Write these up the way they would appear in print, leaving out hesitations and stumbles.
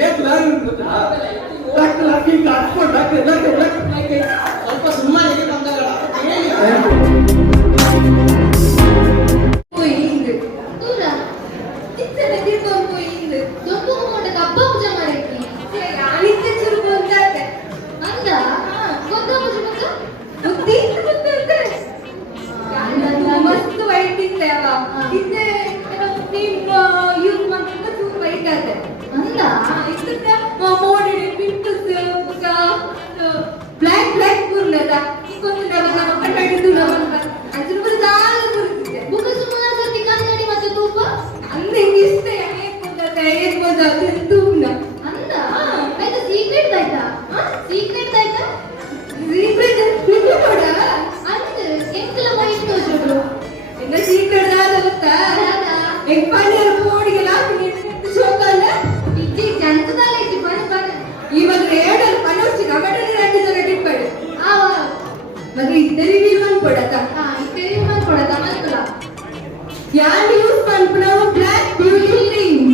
ಏಕ್ lorry ಗೊತ್ತಾ doctor ಹಾಕಿ ಕಟ್ಕೊಂಡು doctor ಸ್ವಲ್ಪ ಸುಮ್ಮನೆ ಬಂದಾಗ போயிந்து தூரா இத்தனை தீர்க்கம் போயிந்து ரொம்ப மோட கப்பா பூஜை மாறிக்கி அனித்த சுரு ಬಂದಾತೆ ಅಂದ ಗೊತ್ತಾ ಪೂಜೆ ಮಗ ಬುದ್ಧಿ ಬಂದಾತೆ ನಾನು ಮಸ್ತ್ ವೈಟಿದ್ದೇವ ಇತ್ತೆ ನಿಮ್ಮ ಯೂಸ್ ಮಾಡ್ಕೊಂಡ ಚೂರು ವೈಟಾತೆ ಅಂದ ಇತ್ತೆ ಮೋಡಿ ಪಿಂಟಸ್ ಬ್ಲಾಕ್ ಪೂರ್ಣದ ಇಕ್ಕೊಂದು ನಮ್ಮ ಕಟ್ಟಡಿದ್ದು ನಮ್ಮ ಅದ್ರ ಬರ ದಾಲ ಬರುತ್ತಿದೆ ಬುಕ ಸುಮ್ಮನೆ ಸತಿ ಕನ್ನಡಿ ಮತ್ತೆ ತೂಪ ಅಂದ ಇಷ್ಟೇ ಏನ್ ಬಂದ ತೂಮ್ನ ಅಂದ ಆಯ್ತಾ ಸೀಕ್ರೆಟ್ ಆಯ್ತಾ ಸೀಕ್ರೆಟ್ ಆಯ್ತಾ ಸೀಕ್ರೆಟ್ ನೋಡ ಅಂದ ಎಂಕಲ ವೈಟ್ ತೋಜರು ಇನ್ನ ಸೀಕ್ರೆಟ್ ಆದ ಗೊತ್ತಾ ಎಗ್ ಪಾನಿಯರ ಮೋಡಿಗೆ ಲಾಕಿ ಶೋಕಲ್ಲ ಇಜ್ಜಿ ಜಂತದಲ್ಲ ಇಜ್ಜಿ ಬರ ಇವಾಗ ರೇಡಲ್ ಪನೋಸಿ ಕಮೆಂಟರಿ ರಾಜ್ಯದ ಟಿಪ್ಪಡಿ ಮಗ ಇದ್ದರಿ ವಿಲ್ವನ್ ಕೊಡತ ಇದ್ದರಿ ವಿಲ್ವನ್ ಕೊಡತ ಮಕ್ಕಳ ಯಾರು ಯೂಸ್ ಮಾಡ್ಬಿಡವು ಬ್ಲಾಕ್ ಬ್ಯೂಟಿ ಕ್ರೀಮ್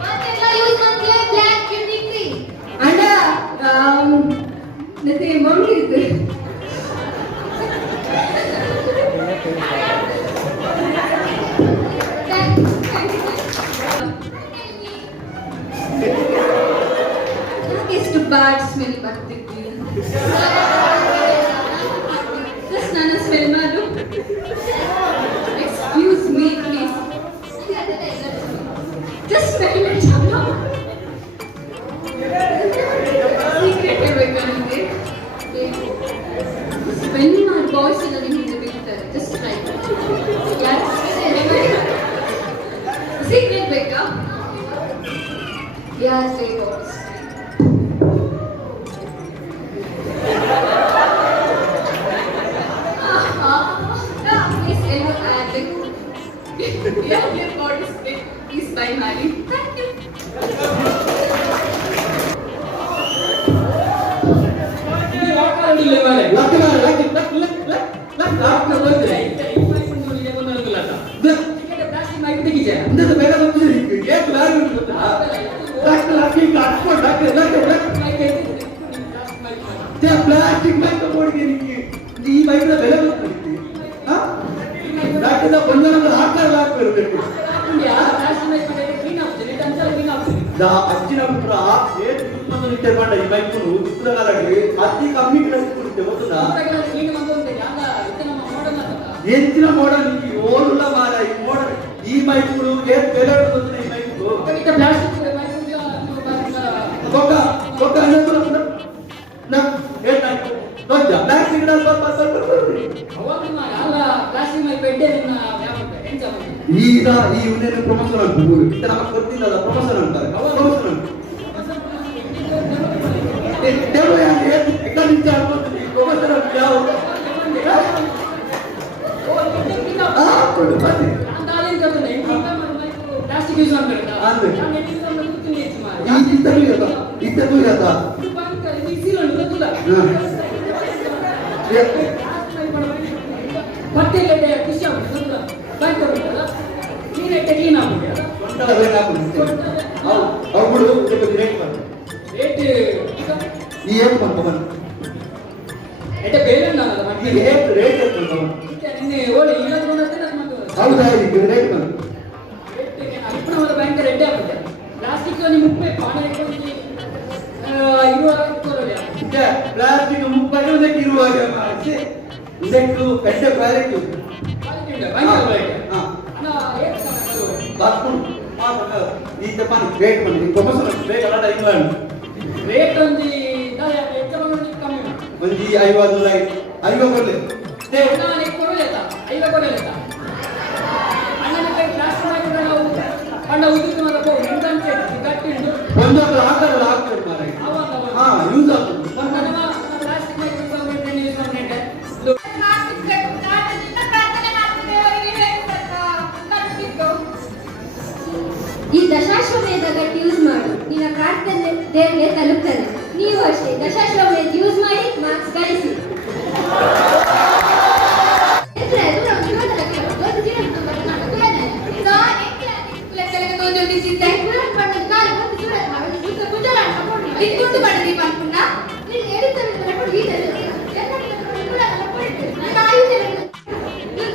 ಮತ್ತೆಲ್ಲ ಯೂಸ್ ಮಾಡ್ತೀಯ ಬ್ಲಾಕ್ ಬ್ಯೂಟಿ ಕ್ರೀಮ್ ಅಣ್ಣ ನತೆ ಮಮ್ಮಿ ಇದು ಎಷ್ಟು ಬ್ಯಾಡ್ ಸ್ಮೆಲ್ ಬರ್ತಿತ್ತು ಜಸ್ಟ್ ನಾನು ಸ್ಮೆಲ್ ಮಾಡು excuse me please just smell it secret ಇರಬೇಕಾ ನಿಮಗೆ ಸ್ಮೆಲ್ ಮಾಡಿ ಬಾಯ್ಸ್ ಎಲ್ಲ ನಿಮಗೆ ಬಿಡ್ತಾರೆ ಜಸ್ಟ್ ಟ್ರೈ ಸೀಕ್ರೆಟ್ ಬೇಕಾ yes say boys Your body spray is by Mali. Thank you. You walk around the level. Doctor ಬಂದ್ರೆ ಇಪ್ಪತ್ತು ಲೆವೆಲ್ ಅಲ್ಲಲ್ಲ. ಇದಕ್ಕೆ ಪ್ಲಾಸ್ಟಿಕ್ ಮೈಕ್ ತೆಗಿಜಾ. ಇಂದ ಬೇಗ ಬಂದಿದೆ ಏಕ್ ಲಾರಿ ಗೊತ್ತಾ ಡಾಕ್ಟರ್ ಹಾಕಿ ಕಟ್ಕೊಂಡು ಡಾಕ್ಟರ್ ಮೈಕ್ ತೆಗಿಜಾ ಪ್ಲಾಸ್ಟಿಕ್ ಮೈಕ್ ಕೊಡ್ಗೆ ನಿಮಗೆ ಈ ಮೈಕ್ ಬೆಲೆ ಗೊತ್ತಿದೆ ಹಾ ಡಾಕ್ಟರ್ ಬಂದವರ ಹಾಕಲ್ಲ ಹಾಕಬೇಕು ಅಜ್ಜಿನ ಪುತ್ರ ಏಟ್ ನಿಂತೆ ಮಾಡ ಈ ಬೈಕ್ ಉತ್ತರಗಾಲಕ್ಕೆ ಅತಿ ಕಮ್ಮಿ ಕೊಡುತ್ತೆ ಗೊತ್ತದ ಹೆಚ್ಚಿನ ಮಾಡಲ್ ಓಡುಲ್ಲ ಮಾರ ಈ ಮಾಡಲ್ ಈ ಬೈಕ್ಗಳು ಏಟ್ ಬೆಲೆ ಗೊತ್ತಿದೆ ಈ ಬೈಕ್ ಪ್ಲಾಸ್ಟಿಕ್ ಕೊಕ್ಕ ಕೊಕ್ಕ ನಾ ಏಟಾಯ್ತು ದೊಡ್ಡ ಪ್ಲಾಸ್ಟಿಕ್ ಈಗ ಈ ಯೂನಿಯನ್ ಪ್ರಮೋಷನ್ ಆಗ್ಬೋದು ನಮಗೆ ಗೊತ್ತಿಲ್ಲ ಪ್ರಮೋಷನ್ ಅಂತಾರೆ ಪ್ರಮೋಷನ್ ಪ್ಲಾಸ್ಟಿಕ್ ಯೂಸ್ ಇದ್ದೂ ಇರತ್ತ ಮತ್ತೆ ಖುಷಿ ಆಗುತ್ತೆ ಬ್ಯಾಂಕ್ ಬರುತ್ತಲ್ಲ ನೀನೇ ಕ್ಲೀನ್ ಆಗುತ್ತೆ ರೇಟ್ ಈ ಏನು ಮಾಡ್ಕೊಂಡು ಎಡೆ ಬೇರೆ ರೇಟ್ ರೇಟ್ ನಿನ್ನೆ ಓಡಿ ಹೌದಾ ರೇಟ್ ಬಂದು ఇప్పుడు బ్యాంక్ రెడ్డి ఆಗುತ್ತೆ ప్లాస్టిక్ ని 30 పానే కొని 20 కొరలే ప్లాస్టిక్ 30 కి 20 మార్చి ಇದಕ್ಕೆ ಪೆಟ್ಟ ಕ್ವಾಲಿಟಿ ಕ್ವಾಲಿಟಿ ಬ್ಯಾಂಕ್ ಹಾ ಅಣ್ಣ ಏನು ಸಮಸ್ಯೆ ಬಾತ್ರೂಮ್ ಈ ತಪಾನ್ ರೇಟ್ ಬಂದಿ ಪ್ರಮೋಷನ್ ರೇಟ್ ಅಲ್ಲ ಇಂಗ್ಲೆಂಡ್ ರೇಟ್ ಒಂದಿ ದಾಯ ಹೆಚ್ಚು ಬಂದು ಕಮ್ಮಿ ಒಂದಿ 50 ಲೈಟ್ 50 ಕೊಡ್ಲೆ ನಾನು ಕೊಡಲೇತ 50 ಕೊಡಲೇತ ಅಣ್ಣನಿಗೆ ಕ್ಲಾಸ್ ಮಾಡಿದ್ರೆ ನಾವು ಅಣ್ಣ ಉದ್ದಿನ ಮಗ ಪೋ ಇಂಟಂತೆ ಗಟ್ಟಿಂದು ಒಂದೊಂದು ಹಾಕಲ್ಲ ಹಾಕ್ತಾರೆ ಮಾರೆ ಹಾ ಯೂಸ್ ಆಗ್ತದೆ ಪ್ಲಾಸ್ಟಿಕ್ ಮೈಕ್ ಯೂಸ್ ಮಾಡ್ತಾರೆ ಈ ದಶಾಶ್ವಮೇಧ ಗಟ್ಟಿ ಯೂಸ್ ಮಾಡು ನಿನ್ನ ಪ್ರಾರ್ಥನೆ ದೇವರಿಗೆ ತಲುಪ್ತದೆ ನೀವು ಅಷ್ಟೇ ದಶಾಶ್ವಮೇಧ ಯೂಸ್ ಮಾಡಿ ಮಾರ್ಕ್ಸ್ ಗಳಿಸಿ ತಿಂದುಂಡು ಮಾಡಿದಿ ಪಂಪುನ ನೀನು ಹೇಳಿದ್ರೆ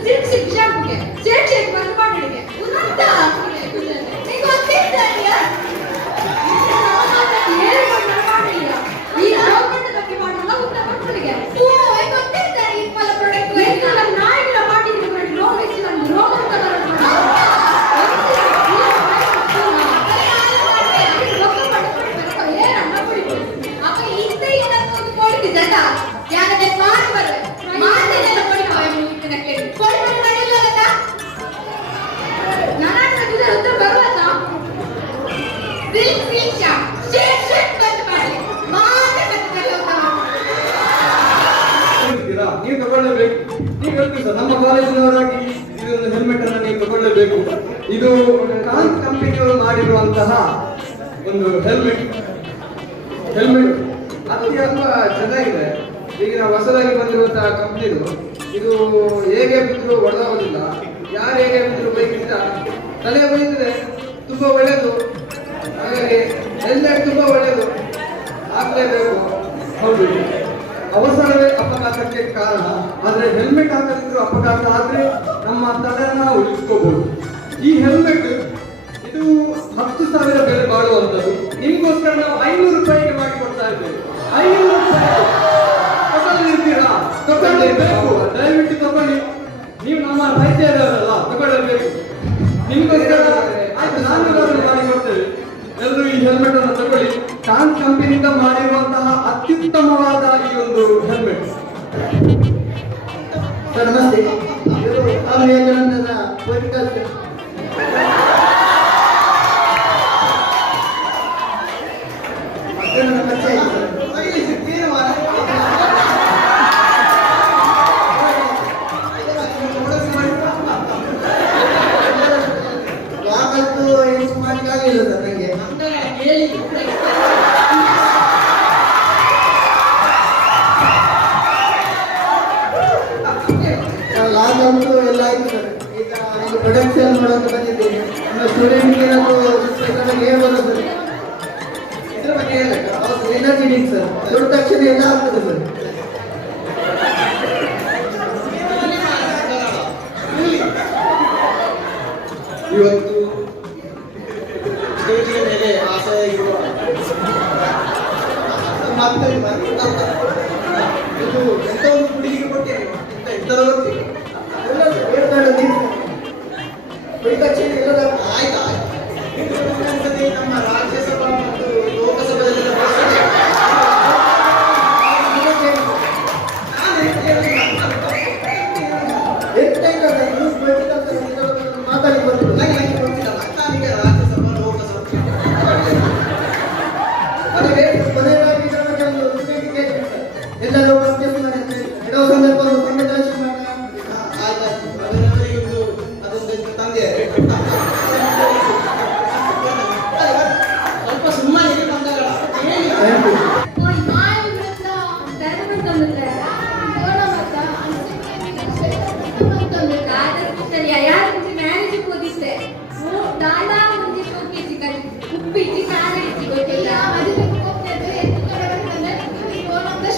ಈ ಸಿಕ್ ಶಾಂಪುಗೆ ಶೇಕ್ ಬಂದು ಮಾಡಿಗೆ ಉನ್ನತ ನೀನು ಗೊತ್ತಿದ್ದಾರಿಯಾ ಈ ಗೌರ್ಮೆಂಟ್ ಬಗ್ಗೆ ಮಾಡಲ್ಲ ಉತ್ತರ ಮಕ್ಕಳಿಗೆ ಗೊತ್ತಿದ್ದಾರೆ ಈ ಫಲ ಪ್ರಾಡಕ್ಟ್ ನಾಯಿಗಳ ಮಾಡಿದ್ರು ಮಾಡಿ ರೋಗ ರೋಗ ಅಂತ ನೀವು ತಗೊಳ್ಳೇಬೇಕು. ನೀವು ಹೇಳ್ತೀವಿ ಸರ್, ನಮ್ಮ ಕಾಲೇಜಿನವರಾಗಿ ಇದೊಂದು ಹೆಲ್ಮೆಟ್ ಅನ್ನು ನೀವು ತಗೊಳ್ಳೇಬೇಕು. ಇದು ಕಾಂತ್ ಕಂಪನಿಯವರು ಮಾಡಿರುವಂತಹ ಒಂದು ಹೆಲ್ಮೆಟ್ ಅತ್ಯಂತ ಚೆನ್ನಾಗಿದೆ. ಈಗ ನಾವು ಹೊಸದಾಗಿ ಬಂದಿರುವಂತಹ ಕಂಪನಿದು ಇದು ಹೇಗೆ ಬಿದ್ದರೂ ಒಡೆದೋಗೋದಿಲ್ಲ. ಯಾರು ಹೇಗೆ ಬಿದ್ದರೂ ಬೈಕಿಂದ ತಲೆ ಬೈದರೆ ತುಂಬ ಒಳ್ಳೆಯದು. ಹಾಗಾಗಿ ಹೆಲ್ಮೆಟ್ ತುಂಬ ಒಳ್ಳೆಯದು, ಹಾಕಲೇಬೇಕು. ಹೌದು, ಅವಸರವೇ ಅಪಘಾತಕ್ಕೆ ಕಾರಣ. ಆದರೆ ಹೆಲ್ಮೆಟ್ ಹಾಕದಿದ್ರು ಅಪಘಾತ ಆದರೆ ನಮ್ಮ ತಲೆಯನ್ನು ನಾವು ಉಳಿಸ್ಕೋಬಹುದು. ಈ ಹೆಲ್ಮೆಟ್ ಇದು 10,000 ಬೆಲೆ ಬಾಳುವಂಥದ್ದು. ನಿಮಗೋಸ್ಕರ ನಾವು 500 ರೂಪಾಯಿಗೆ ಮಾಡಿ ಕೊಡ್ತಾ ಇದ್ದೇವೆ. 500 ರೂಪಾಯಿ ತಗೊಳ್ಳಿರ್ತೀರಾ? ತಗೊಳ್ಳೇಬೇಕು, ದಯವಿಟ್ಟು ತಗೊಳ್ಳಿ. ನೀವು ನಮ್ಮ ಪರಿಚಯದವರಲ್ಲ, ತಗೊಳ್ಳೇಬೇಕು. ನಿಮಗೋಸ್ಕರ ಆಯ್ತು, ನಾನು ಮಾಡಿ ಕೊಡ್ತೇವೆ. ಎಲ್ಲರೂ ಈ ಹೆಲ್ಮೆಟ್ ಅನ್ನು ತಗೊಳ್ಳಿ. ಕಾಂತ್ ಕಂಪನಿಯಿಂದ ಮಾಡಿರುವಂತಹ ಅತ್ಯುತ್ತಮವಾದ ಈ ಒಂದು ಹೆಲ್ಮೆಟ್. ಸರ್ ನಮಸ್ತೆ. ಇದು ವಿವೇಕಾನಂದನ ಪೊಲಿಟಿಕಲ್ ಯಾಕಂತೂ ಏನು ಮಾಡಲಿಕ್ಕಾಗಿಲ್ಲ ಸರ್ ನನಗೆ. ಲಾಗಂತೂ ಎಲ್ಲ ಆಯ್ತು ಸರ್. ಈಗ ಪ್ರೊಡಕ್ಷನ್ ಮಾಡೋದು ಬಂದಿದ್ದೀನಿ. ನಮ್ಮ ಸ್ಟೂಡೆಂಟ್ಗೆ ಏನಾದರೂ ಹೇಳ್ಬೋದು ಸರ್. ಇದ್ರ ಬಗ್ಗೆ ಹೇಳಬೇಕಾ? ಹೌದು, ಎನರ್ಜಿ ಡ್ರಿಂಕ್ ಸರ್. ದೊಡ್ಡ ತಕ್ಷಣ ಎಲ್ಲ ಆಗ್ತದೆ ಸರ್. ಇವತ್ತು ಸ್ಟೇಜಿನ ಮೇಲೆ ಆಸೆ ಇರುವ ಇದು ಎಂತ ಒಂದು ಹುಡುಗಿಗೆ ಕೊಟ್ಟೇನೆ. ಎಂಥದೋ ಗೊತ್ತಿಲ್ಲ. ಎಲ್ಲ ಹೇಳ್ತಾಳೆ ನೀನು ತಕ್ಷಣ ಎಲ್ಲದ ಆಯ್ತಾ? ನಮ್ಮ ರಾಜ್ಯಸಭಾ ಮತ್ತು ಲೋಕಸಭೆಯಲ್ಲಿ ಮಾತಾಡಿ ಬರ್ತೀವಿ. ನನಗೆ ಗೊತ್ತಿಲ್ಲ. ನಾನೀಗ ರಾಜ್ಯಸಭಾ ಲೋಕಸಭೆ ಅದೇ ಕೊನೆಯದಾಗಿ ಎಲ್ಲರೂ ಪರ್ಚೇಸ್ ಮಾಡಿ ಇಡೋ ಸಂದರ್ಭ ಕಂಡಕ್ಟೇಷನ್ ಮಾಡಿ ಅದೊಂದು ತಂದೆ ಸ್ವಲ್ಪ ಸುಮ್ಮನೆ ಬಂದಾಗ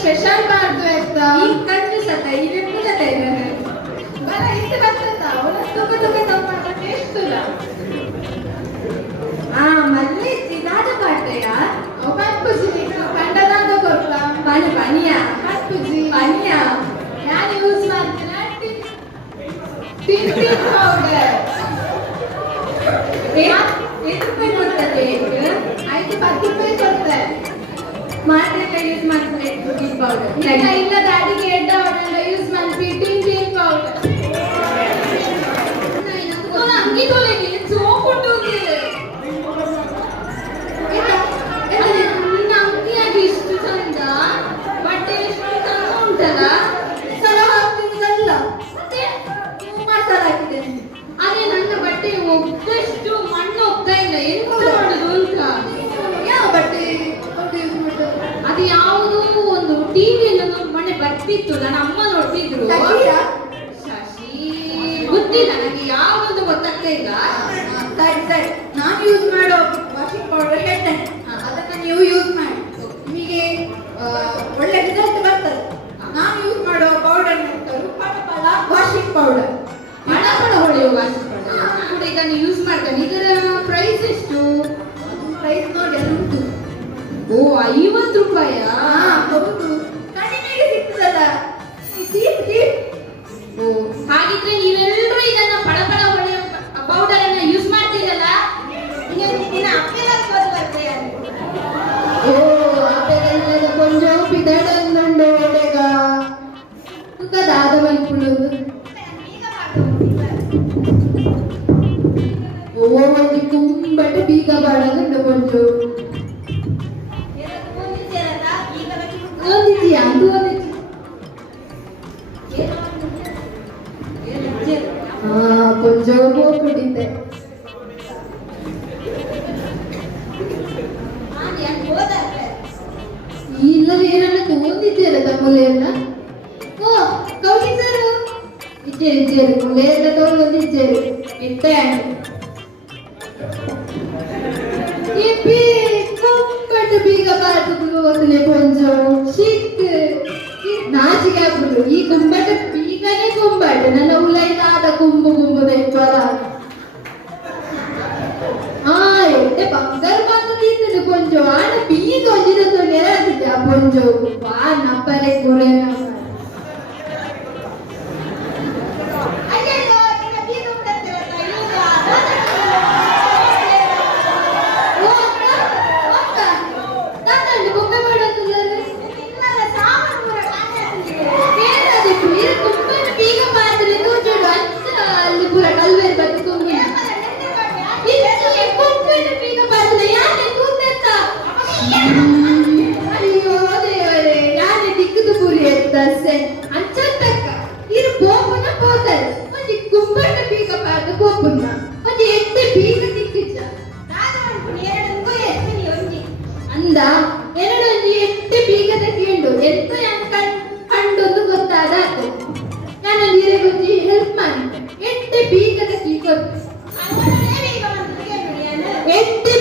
ಸ್ಪೆಷಲ್ ಮಾಡ್ದು ಆಯ್ತಾ ಈ ಕಂಟ್ರಿ ಸತ್ತ ಈ ಪೂಜತೆ ಇದೆ ಬರ ಇತ್ತು ಬರ್ತದ ಅವನ ತುಕ ತುಕ ತಮ್ಮ ಟೇಸ್ಟ್ ಇಲ್ಲ ಮಲ್ಲಿ ಚಿದಾದ ಪಾಟೆಯ ಪಪ್ಪುಜಿ ಕಂಡದಾಗ ಕೊಟ್ಟ ಪನಿಯ ಪಪ್ಪುಜಿ ಪನಿಯ ನಾನು ಯೂಸ್ ಮಾಡ್ತೀನಿ ಟಿಂಟಿ ಪೌಡರ್ 8 ರೂಪಾಯಿ ಕೊಡ್ತದೆ. ಆಯ್ತು 10 ರೂಪಾಯಿ ಕೊಡ್ತಾರೆ. ಮಾರ್ಕೆಟ್ ಯೂಸ್ ಮಾಡ್ತಾರೆ ಟಿಂಟಿ ಪೌಡರ್. ಇಲ್ಲ ಗಾಡಿಗೆ ಎಡ್ಡ ಅವರೆಲ್ಲ ಯೂಸ್ ಮಾಡ್ತೀವಿ ಟಿಂಟಿ ಪೌಡರ್. ಅಂಗಿ ತೊಲೆಗೆ ಸೋಪ್ ಉಂಟು ನಿನ್ನ ಅಂಗಿಯಾಗಿ ಇಷ್ಟು ಚಂದ, ಬಟ್ಟೆ ಎಷ್ಟು ಚಂದ ಉಂಟಲ್ಲ. ಸಲ ಹಾಕ್ತಿದ್ದಲ್ಲ ಮತ್ತೆ ಮಸಾಲ ಹಾಕಿದ್ದೇನೆ. ಅದೇ ನನ್ನ ಬಟ್ಟೆ ಒಬ್ಬಷ್ಟು ಮಣ್ಣು ಹೋಗ್ತಾ ಇಲ್ಲ. ಎಂತ ಮಾಡುದು ಅಂತ. ಯಾವ ಬಟ್ಟೆ ಅದು ಯಾವುದೋ ಒಂದು ಟಿವಿಯಲ್ಲಿ ಮೊನ್ನೆ ಬರ್ತಿತ್ತು, ನನ್ನ ಅಮ್ಮ ನೋಡ್ತಿದ್ರು. ಶಶಿ ಗೊತ್ತಿಲ್ಲ ನನಗೆ ಯಾವ್ದು ಗೊತ್ತಾಗ್ತಾ ಇಲ್ಲ. ಸರಿ ಸರಿ, ನಾನು ಯೂಸ್ ಮಾಡೋ ವಾಷಿಂಗ್ ಪೌಡರ್ ಹೇಳ್ತೇನೆ, ಅದನ್ನ ನೀವು ಯೂಸ್ ಮಾಡಿ. ಓ 50 ರೂಪಾಯ? ಹೌದು, ಕಡಿಮೆಗೆ ಸಿಗ್ತದಲ್ಲ. ಓ ಹಾಗಿದ್ರೆ ನೀವೆಲ್ಲರೂ ಇದನ್ನ ಪಳಪಳ ಹೊಳೆಯ ಪೌಡರ್ ಅನ್ನ ಯೂಸ್ ಮಾಡ್ತೀರಲ್ಲ? ಓ ಅಪ್ಪೆಲ್ಲ ಕೊಂಚ ಪಿದಡಂದು ಒಡೆಗ ತುಕದಾದ ಮಲ್ಪುಳುದು. ಓ ಒಂದು ಕುಂಬಟ ಬೀಗ ಬಾಡಗಂಡು ಕೊಂಚ ಓದಿದ್ಯಾ ಅದು ಓದಿದ್ಯ? ಕೊಂಚ ಹೋಗ್ಬಿಟ್ಟಿದ್ದೆ. ಇಲ್ಲದೆ ಏನನ್ನ ತಗೊಂಡಿದ್ದೀರ ತಮ್ಮಲೆಯನ್ನ? ಓ ಕೌಶಿಕ್ ಸರ್ ಇದ್ದೇರು ಮುಲೆಯನ್ನ ತಗೊಂಡಿದ್ದೇರು ಇತ್ತೆ ಇಪ್ಪಿ ಕುಂಬಟ್ಟು ಬೀಗ ಬಾರ್ದು ಹೋಗ್ಲೆ ಕೊಂಚ ಶಿಕ್ ನಾಚಿಕೆ ಆಗ್ಬಿಟ್ಟು ಈ ಕುಂಬಟ ಬೀಗನೇ ಕುಂಬಟ್ಟು ನನ್ನ ಉಲೈದಾದ ಕುಂಬು ದೈತ್ವದ ಎಟ್ಟೆ ಬಂಗಾರ ಮಾತ್ರ ತಿಂತದೆ ಕೊಂಚ ಆನ ಬೀಗ ಒಂದಿನ ನೆರಳಿದ್ದೆ ಆ ಕೊಂಚ ಬಾ ನಪ್ಪಲೆ ಗುರೆನ ಅಂಚಂತಕ್ಕ ಇರು ಬೋಪನ ಹೋದರೆ ಒಂದು ಕುಂಬಟ ಬೀಗ ಪಾದ ಬೋಪುನ್ನ ಒಂದು ಎಟ್ಟೆ ಬೀಗ ತಿಕ್ಕಿച്ച ಅಂದ ಎರಡೊಂದು ಎಟ್ಟೆ ಬೀಗ ತಗೊಂಡು ಎಂತ ಕಂಡೊಂದು ಗೊತ್ತಾದಾತು. ನಾನು ನೀರೇ ಗೊತ್ತಿ ಹೆಲ್ಪ್ ಮಾಡಿ ಎಟ್ಟೆ ಬೀಗ ತಕ್ಕಿ ಕೊಟ್ಟು ಎಟ್ಟೆ